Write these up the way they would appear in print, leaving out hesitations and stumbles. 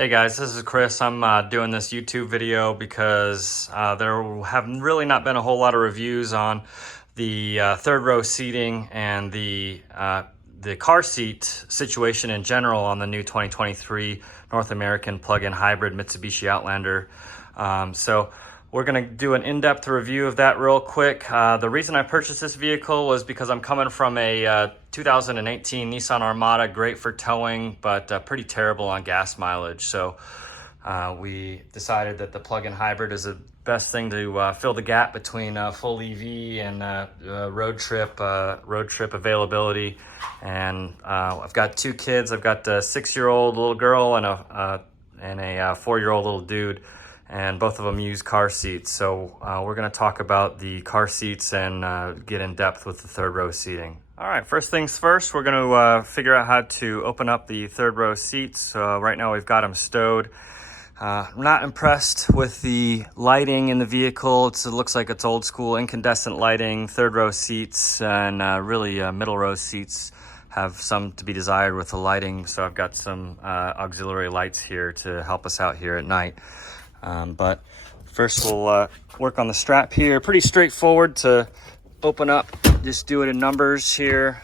Hey guys, this is Chris. I'm doing this YouTube video because there have really not been a whole lot of reviews on the third row seating and the car seat situation in general on the new 2023 North American plug-in hybrid Mitsubishi Outlander. So we're going to do an in-depth review of that real quick. The reason I purchased this vehicle was because I'm coming from a 2018 Nissan Armada, great for towing, but pretty terrible on gas mileage. So we decided that the plug-in hybrid is the best thing to fill the gap between full EV and road trip availability. And I've got two kids. I've got a 6-year-old little girl and a 4-year-old little dude. And both of them use car seats. So we're gonna talk about the car seats and get in depth with the third row seating. All right, first things first, we're gonna figure out how to open up the third row seats. Right now we've got them stowed. I'm not impressed with the lighting in the vehicle. It looks like it's old school incandescent lighting. Third row seats and really middle row seats have some to be desired with the lighting. So I've got some auxiliary lights here to help us out here at night. But first we'll work on the strap here. Pretty straightforward to open up. Just do it in numbers here.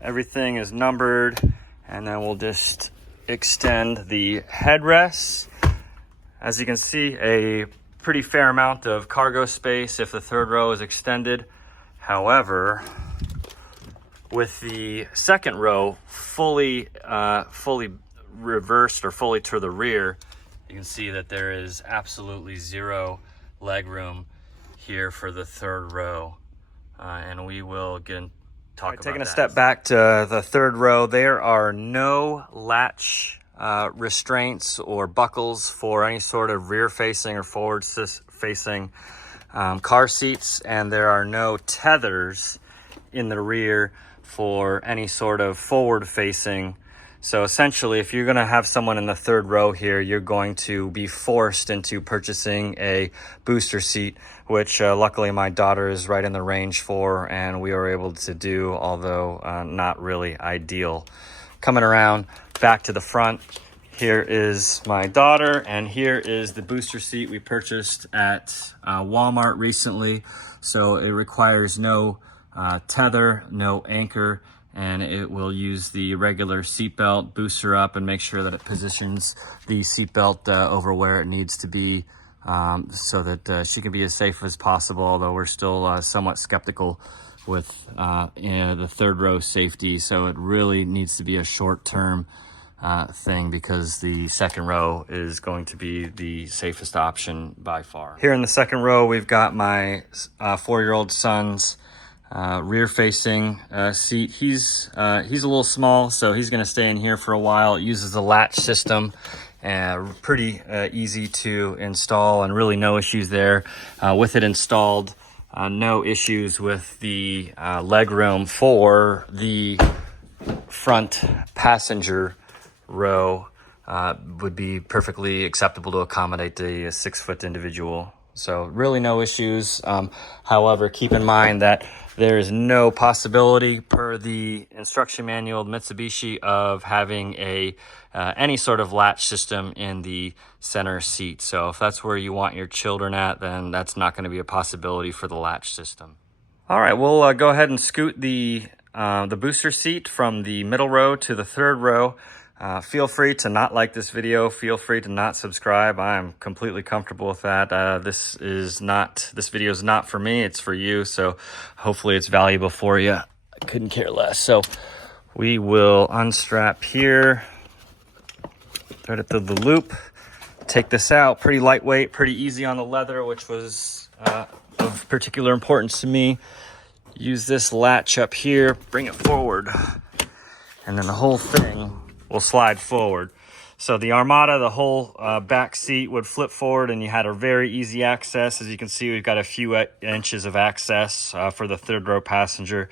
Everything is numbered, and then we'll just extend the headrests. As you can see, a pretty fair amount of cargo space if the third row is extended. However, with the second row fully reversed or fully to the rear, you can see that there is absolutely zero leg room here for the third row. And we will talk about that. Taking a step back to the third row, there are no latch restraints or buckles for any sort of rear-facing or forward-facing car seats, and there are no tethers in the rear for any sort of forward-facing. So essentially, if you're going to have someone in the third row here, you're going to be forced into purchasing a booster seat, which luckily my daughter is right in the range for, and we were able to do, although not really ideal. Coming around back to the front, here is my daughter, and here is the booster seat we purchased at Walmart recently. So it requires no tether, no anchor, and it will use the regular seatbelt, booster up, and make sure that it positions the seatbelt over where it needs to be, so that she can be as safe as possible, although we're still somewhat skeptical with the third row safety. So it really needs to be a short-term thing, because the second row is going to be the safest option by far. Here in the second row, we've got my 4-year-old son's rear-facing seat. He's a little small, so he's going to stay in here for a while. It uses a latch system, pretty easy to install, and really no issues there with it installed. No issues with the leg room for the front passenger row. Would be perfectly acceptable to accommodate the 6-foot individual. So really no issues. However, keep in mind that there is no possibility per the instruction manual Mitsubishi of having any sort of latch system in the center seat. So if that's where you want your children at, then that's not going to be a possibility for the latch system. All right, we'll go ahead and scoot the booster seat from the middle row to the third row. Feel free to not like this video. Feel free to not subscribe. I'm completely comfortable with that. This video is not for me. It's for you. So hopefully it's valuable for you. I couldn't care less. So we will unstrap here, thread it through the loop, take this out. Pretty lightweight, pretty easy on the leather, which was of particular importance to me. Use this latch up here, bring it forward, and then the whole thing will slide forward. So the Armada, the whole back seat would flip forward, and you had a very easy access. As you can see, we've got a few inches of access for the third row passenger.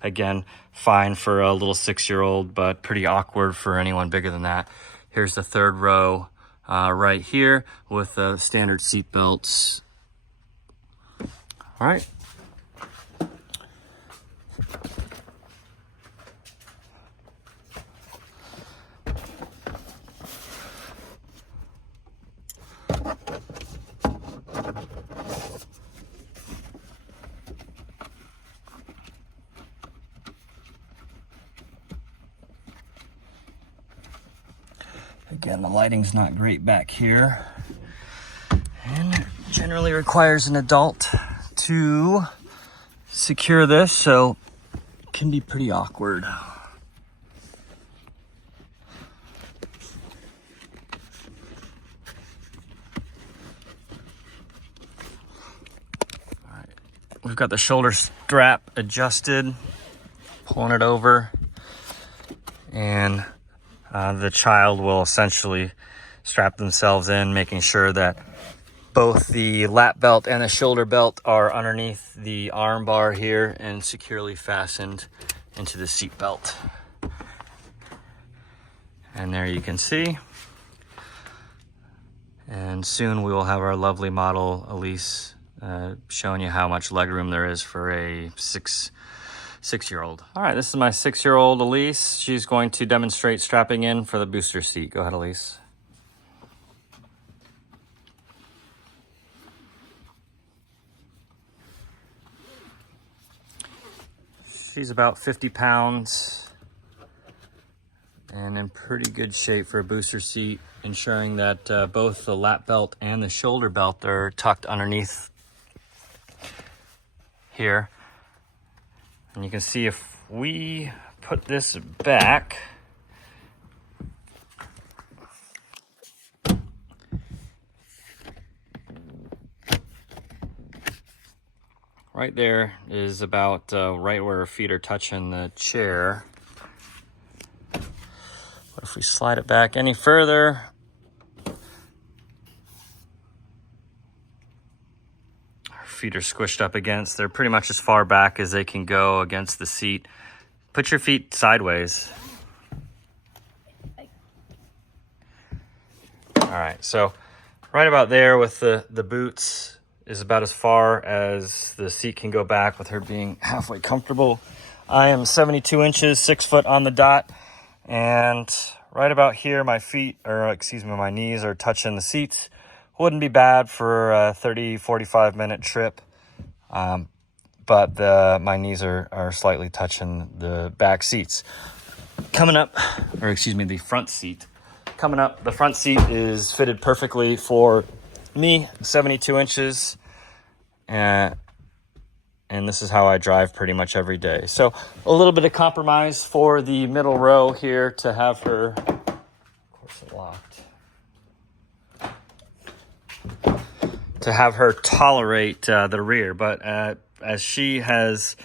Again, fine for a little 6-year-old, but pretty awkward for anyone bigger than that. Here's the third row right here with the standard seat belts. All right. Again, the lighting's not great back here. And it generally requires an adult to secure this, so it can be pretty awkward. We've got the shoulder strap adjusted, pulling it over, and the child will essentially strap themselves in, making sure that both the lap belt and the shoulder belt are underneath the arm bar here and securely fastened into the seat belt. And there you can see. And soon we will have our lovely model Elise showing you how much legroom there is for a six-year-old. All right, this is my 6-year-old Elise. She's going to demonstrate strapping in for the booster seat. Go ahead, Elise. She's about 50 pounds and in pretty good shape for a booster seat, ensuring that both the lap belt and the shoulder belt are tucked underneath here. And you can see if we put this back, right there is about right where her feet are touching the chair. But if we slide it back any further, her feet are squished up against. They're pretty much as far back as they can go against the seat. Put your feet sideways. All right, so right about there with the boots is about as far as the seat can go back with her being halfway comfortable. I am 72 inches, 6 foot on the dot, and right about here, my knees are touching the seats. Wouldn't be bad for a 30, 45 minute trip, but my knees are slightly touching the back seats. The front seat. Coming up, the front seat is fitted perfectly for me, 72 inches, and this is how I drive pretty much every day. So a little bit of compromise for the middle row here to have her, of course it locked, to have her tolerate the rear. But as she is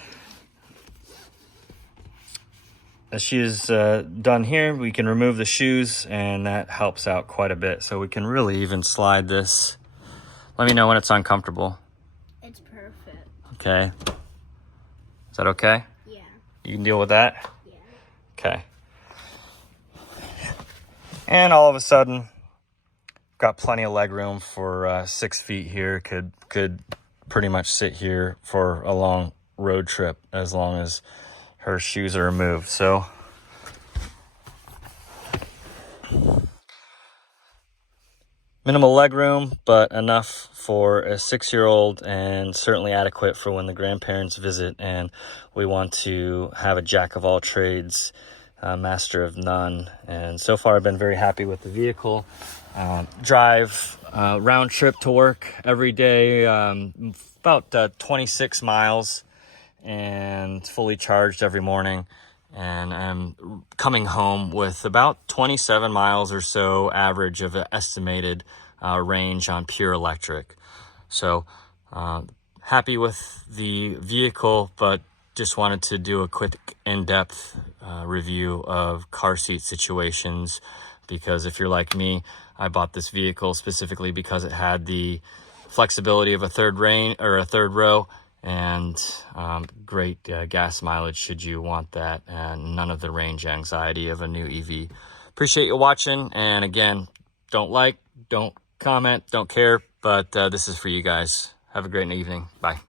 done here, we can remove the shoes, and that helps out quite a bit. So we can really even slide this. Let me know when it's uncomfortable. It's perfect. Okay. Is that okay? Yeah. You can deal with that? Yeah. Okay. And all of a sudden, got plenty of leg room for 6 feet here. Could pretty much sit here for a long road trip as long as her shoes are removed. So minimal leg room, but enough for a 6-year-old and certainly adequate for when the grandparents visit and we want to have a jack of all trades, master of none. And so far I've been very happy with the vehicle. Drive round trip to work every day, about 26 miles and fully charged every morning. And I'm coming home with about 27 miles or so average of an estimated range on pure electric. So happy with the vehicle, but just wanted to do a quick in-depth review of car seat situations, because if you're like me, I bought this vehicle specifically because it had the flexibility of a third row and great gas mileage should you want that, and none of the range anxiety of a new EV. Appreciate you watching, and again, don't comment, don't care, but this is for you guys. Have a great evening. Bye.